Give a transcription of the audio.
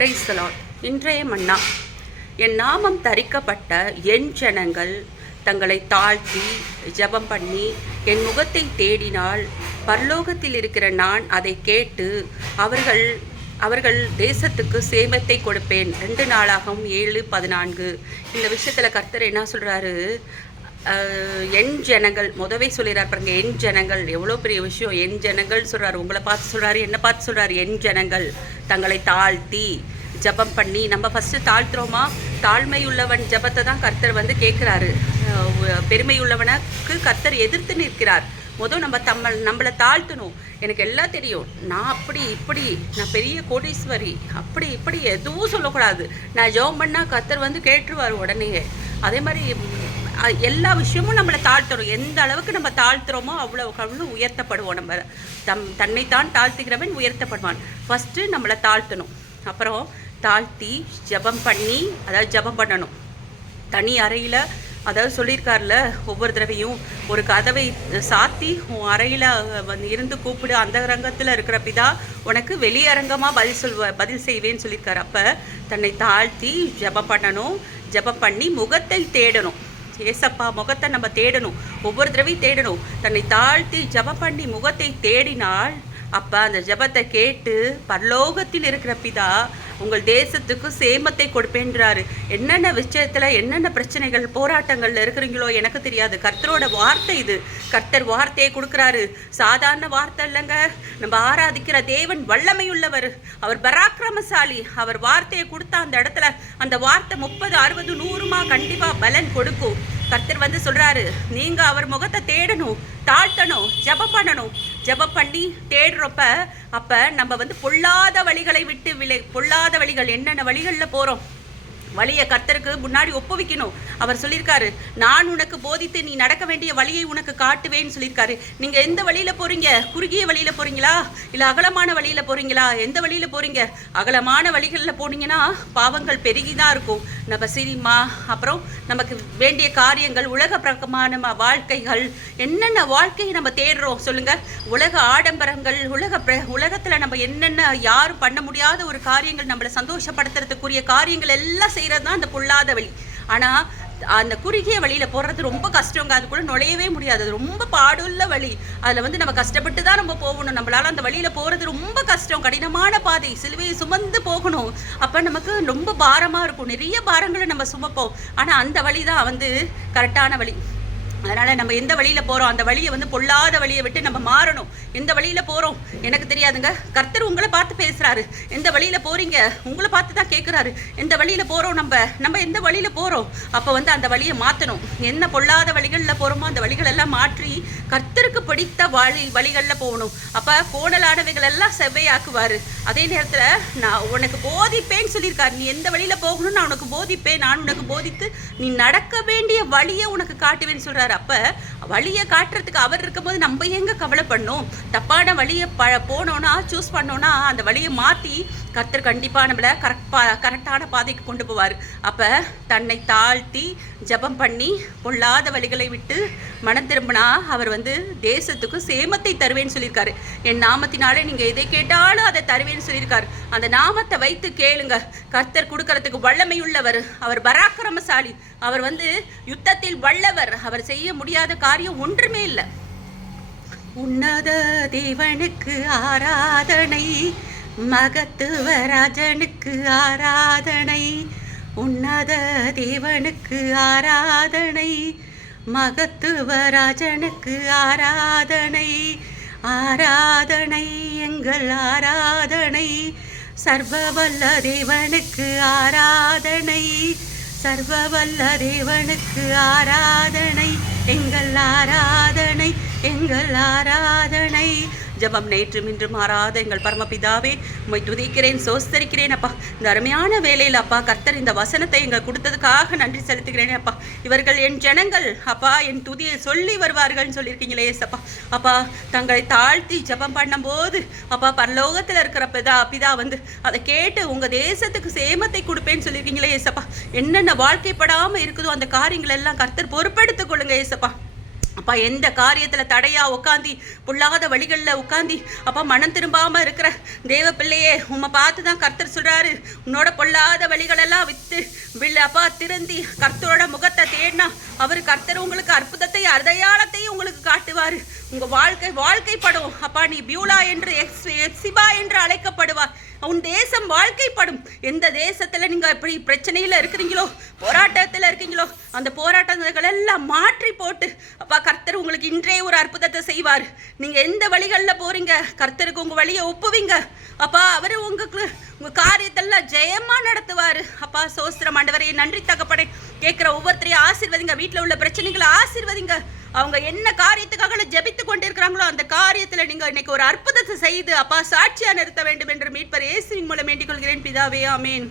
பிரைஸ்தலால் இன்றைய மன்னா என் நாமம் தரிக்கப்பட்ட என் ஜனங்கள் தங்களை தாழ்த்தி ஜெபம் பண்ணி என் முகத்தை தேடினால் பரலோகத்தில் இருக்கிற நான் அதை கேட்டு அவர்கள் அவர்கள் தேசத்துக்கு சேமத்தை கொடுப்பேன். ரெண்டு நாளாகவும் ஏழு பதினான்கு. இந்த விஷயத்தில் கர்த்தர் என்ன சொல்கிறாரு என் ஜனங்கள் முதவே சொல்லிடுறார் பாருங்க என் ஜனங்கள் எவ்வளோ பெரிய விஷயம் என் ஜனங்கள் சொல்கிறார் உங்களை பார்த்து சொல்கிறாரு என்ன பார்த்து சொல்கிறாரு என் ஜனங்கள் தங்களை தாழ்த்தி ஜெபம் பண்ணி நம்ம ஃபஸ்ட்டு தாழ்த்துறோமா? தாழ்மை உள்ளவன் ஜெபத்தை தான் கர்த்தர் வந்து கேட்குறாரு. பெருமை உள்ளவனுக்கு கர்த்தர் எதிர்த்து நிற்கிறார். முதல் நம்ம தம்ம நம்மளை தாழ்த்தணும். எனக்கு எல்லாம் தெரியும். நான் அப்படி இப்படி நான் பெரிய கோடீஸ்வரி. அப்படி இப்படி எதுவும் சொல்லக்கூடாது. நான் ஜெபம் பண்ணால் கர்த்தர் வந்து கேட்டுருவார் உடனே அதே மாதிரி எல்லா விஷயமும் நம்மளை தாழ்த்தணும் எந்த அளவுக்கு நம்ம தாழ்த்துறோமோ அவ்வளவுக்கு அவ்வளோ உயர்த்தப்படுவோம் நம்ம. தம் தன்னைத்தான் தாழ்த்துகிறவன் உயர்த்தப்படுவான். ஃபஸ்ட்டு நம்மளை தாழ்த்தணும். அப்புறம் தாழ்த்தி ஜெபம் பண்ணி அதாவது ஜெபம் பண்ணணும். தனி அறையில் அதாவது சொல்லியிருக்கார்ல ஒவ்வொரு தடவையும் ஒரு கதவை சாத்தி உன் அறையில் வந்து இருந்து கூப்பிடு அந்த ரங்கத்தில் இருக்கிற பிதா உனக்கு வெளியரங்கமாக பதில் சொல்வ பதில் செய்வேன்னு சொல்லியிருக்காரு. அப்போ தன்னை தாழ்த்தி ஜெபம் பண்ணணும். ஜெபம் பண்ணி முகத்தை தேடணும். ஏசப்பா முகத்தை நம்ம தேடணும். ஒவ்வொரு தடவையும் தேடணும். தன்னை தாழ்த்தி ஜெபம் பண்ணி முகத்தை தேடினால் அப்போ அந்த ஜெபத்தை கேட்டு பரலோகத்தில் இருக்கிற பிதா உங்கள் தேசத்துக்கு சேமத்தை கொடுப்பேன்றாரு. என்னென்ன விஷயத்தில் என்னென்ன பிரச்சனைகள் போராட்டங்களில் இருக்கிறீங்களோ எனக்கு தெரியாது. கர்த்தரோட வார்த்தை இது. கர்த்தர் வார்த்தையை கொடுக்குறாரு. சாதாரண வார்த்தை இல்லைங்க. நம்ம ஆராதிக்கிற தேவன் வல்லமையுள்ளவர். அவர் பராக்கிரமசாலி. அவர் வார்த்தையை கொடுத்தா அந்த இடத்துல அந்த வார்த்தை முப்பது அறுபது நூறுமா கண்டிப்பாக பலன் கொடுக்கும். கர்த்தர் வந்து சொல்கிறாரு நீங்கள் அவர் முகத்தை தேடணும் தாழ்த்தணும் ஜெபம் பண்ணணும். ஜெபம் பண்ணி தேடுறப்ப அப்ப நம்ம வந்து பொல்லாத வழிகளை விட்டு விலை பொல்லாத வழிகள் என்னென்ன வழிகளில் போறோம்? வழியை கர்த்தருக்கு முன்னாடி ஒப்புவிக்கணும். அவர் சொல்லியிருக்காரு நான் உனக்கு போதித்து நீ நடக்க வேண்டிய வழியை உனக்கு காட்டுவேன்னு சொல்லியிருக்காரு. நீங்கள் எந்த வழியில் போகிறீங்க குறுகிய வழியில் போகிறீங்களா இல்லை அகலமான வழியில் போகிறீங்களா எந்த வழியில் போகிறீங்க அகலமான வழிகளில் போனீங்கன்னா பாவங்கள் பெருகி தான் இருக்கும். நம்ம சினிமா அப்புறம் நமக்கு வேண்டிய காரியங்கள் உலக பிரகமான வாழ்க்கைகள் என்னென்ன வாழ்க்கையை நம்ம தேடுறோம் சொல்லுங்கள் உலக ஆடம்பரங்கள் உலக பிர- உலகத்தில் நம்ம என்னென்ன யாரும் பண்ண முடியாத ஒரு காரியங்கள் நம்மளை சந்தோஷப்படுத்துறதுக்குரிய காரியங்கள் எல்லாம் செய்கிறது தான் அந்த பொல்லாத வழி. ஆனால் அந்த குறுகிய வழியில் போடுறது ரொம்ப கஷ்டங்க. அது கூட நுழையவே முடியாது. அது ரொம்ப பாடுள்ள வழி. அதில் வந்து நம்ம கஷ்டப்பட்டு தான் நம்ம போகணும். நம்மளால் அந்த வழியில் போகிறது ரொம்ப கஷ்டம். கடினமான பாதை. சிலுவையை சுமந்து போகணும். அப்போ நமக்கு ரொம்ப பாரமாக இருக்கும். நிறைய பாரங்களை நம்ம சுமப்போம். ஆனால் அந்த வழி தான் வந்து கரெக்டான வழி. அதனால் நம்ம எந்த வழியில் போகிறோம் அந்த வழியை வந்து பொல்லாத வழியை விட்டு நம்ம மாறணும். எந்த வழியில் போகிறோம் எனக்கு தெரியாதுங்க. கர்த்தர் உங்களை பார்த்து பேசுகிறாரு எந்த வழியில் போகிறீங்க உங்களை பார்த்து தான் கேட்குறாரு எந்த வழியில் போகிறோம் நம்ம? நம்ம எந்த வழியில் போகிறோம் அப்போ வந்து அந்த வழியை மாற்றணும் என்ன பொல்லாத வழிகளில் போகிறோமோ அந்த வழிகளெல்லாம் மாற்றி கர்த்தருக்கு பிடித்த வழி வழிகளில் போகணும். அப்போ கோணலானவைகள் எல்லாம் செவ்வையாக்குவார். அதே நேரத்தில் நான் உனக்கு போதிப்பேன்னு சொல்லியிருக்காரு. நீ எந்த வழியில் போகணும்னு நான் உனக்கு போதிப்பேன். நான் உனக்கு போதித்து நீ நடக்க வேண்டிய வழியை உனக்கு காட்டுவேன்னு சொல்கிறாரு அப்போ வழியை காட்டுறதுக்கு அவர் இருக்கும்போது நம்ம எங்கே கவலை பண்ணோம் தப்பான வழியை ப போனோன்னா சூஸ் பண்ணோன்னா அந்த வழியை மாற்றி கர்த்தர் கண்டிப்பாக நம்மளை கரெக்ட் பா கரெக்டான பாதைக்கு கொண்டு போவார். அப்போ தன்னை தாழ்த்தி ஜெபம் பண்ணி பொல்லாத வழிகளை விட்டு மனம் திரும்பினா அவர் வந்து தேசத்துக்கு சேமத்தை தருவேன்னு சொல்லியிருக்காரு. என் நாமத்தினாலே நீங்கள் எதை கேட்டாலும் அதை தருவேன் தருவேன்னு சொல்லியிருக்கார். அந்த நாமத்தை வைத்து கேளுங்க கர்த்தர் கொடுக்கறதுக்கு வல்லமை உள்ளவர் அவர் பராக்கிரமசாலி. அவர் வந்து யுத்தத்தில் வல்லவர். அவர் செய்ய முடியாத காரியம் ஒன்றுமே இல்லை. உன்னத தேவனுக்கு ஆராதனை மகத்துவ ராஜனுக்கு ஆராதனை உன்னத தேவனுக்கு ஆராதனை மகத்துவ ராஜனுக்கு ஆராதனை ஆராதனை எங்கள் ஆராதனை. சர்வவல்ல தேவனுக்கு ஆராதனை. சர்வவல்ல தேவனுக்கு ஆராதனை. எங்கள் ஆராதனை எங்கள் ஆராதனை. ஜெபம் நேற்றும் இன்றும் மாறாத. எங்கள் பரமபிதாவே உம்மை துதிக்கிறேன் சோஸ்தரிக்கிறேன் அப்பா. இந்த அருமையான வேலையில் அப்பா கர்த்தர் இந்த வசனத்தை எங்கள் கொடுத்ததுக்காக நன்றி செலுத்துகிறேன் அப்பா. இவர்கள் என் ஜனங்கள் அப்பா என் துதியை சொல்லி வருவார்கள்னு சொல்லியிருக்கீங்களே அப்பா. அப்பா தங்களை தாழ்த்தி ஜெபம் பண்ணும்போது அப்பா பரலோகத்தில் இருக்கிற பிதா பிதா வந்து அதை கேட்டு உங்கள் தேசத்துக்கு சேமத்தை கொடுப்பேன்னு சொல்லியிருக்கீங்களே ஏசப்பா என்னென்ன வாழ்க்கைப்படாமல் இருக்குதோ அந்த காரியங்கள் எல்லாம் கர்த்தர் பொறுப்பெடுத்துக் கொள்ளுங்க ஏசப்பா அப்பா எந்த காரியத்தில் தடையா உட்காந்தி பொல்லாத வழிகளில் உட்காந்தி அப்பா மனம் திரும்பாமல் இருக்கிற தேவ பிள்ளையே உம்மை பார்த்து தான் கர்த்தர் சொல்கிறாரு உன்னோட பொல்லாத வழிகளெல்லாம் விற்று வில்ல அப்பா திருந்தி கர்த்தரோட முகத்தை தேடினா அவர் கர்த்தர் உங்களுக்கு அற்புதத்தை அடையாளத்தையும் உங்களுக்கு காட்டுவார். உங்கள் வாழ்க்கை வாழ்க்கை படம் அப்பா நீ பியூலா என்று எக்ஸ் எக்ஸிபா என்று அழைக்கப்படுவார். உன் தேசம் வாழ்க்கைப்படும். எந்த தேசத்தில் நீங்கள் இப்படி பிரச்சனையில் இருக்கிறீங்களோ போராட்டத்தில் இருக்கீங்களோ அந்த போராட்டங்கள் எல்லாம் மாற்றி போட்டு அப்பா கர்த்தர் உங்களுக்கு இன்றே ஒரு அற்புதத்தை செய்வார். நீங்கள் எந்த வழிகளில் போகிறீங்க கர்த்தருக்கு உங்கள் வழியை ஒப்புவீங்க. அப்பா அவர் உங்களுக்கு உங்கள் காரியத்தெல்லாம் ஜெயமாக நடத்துவார். அப்பா சோஸ்திரம் ஆண்டவரே நன்றி தகப்படை கேட்குற ஒவ்வொருத்தரையும் ஆசிர்வதிங்க. வீட்டில் உள்ள பிரச்சனைகளை ஆசீர்வதிங்க. அவங்க என்ன காரியத்துக்காக ஜெபித்து கொண்டிருக்கிறாங்களோ அந்த காரியத்துல நீங்க இன்னைக்கு ஒரு அற்புதத்தை செய்து அப்பா சாட்சியா நிறுத்த வேண்டும் என்று மீட்பர் இயேசுவின் மூலம் வேண்டிக் கொள்கிறேன். பிதாவே ஆமேன்.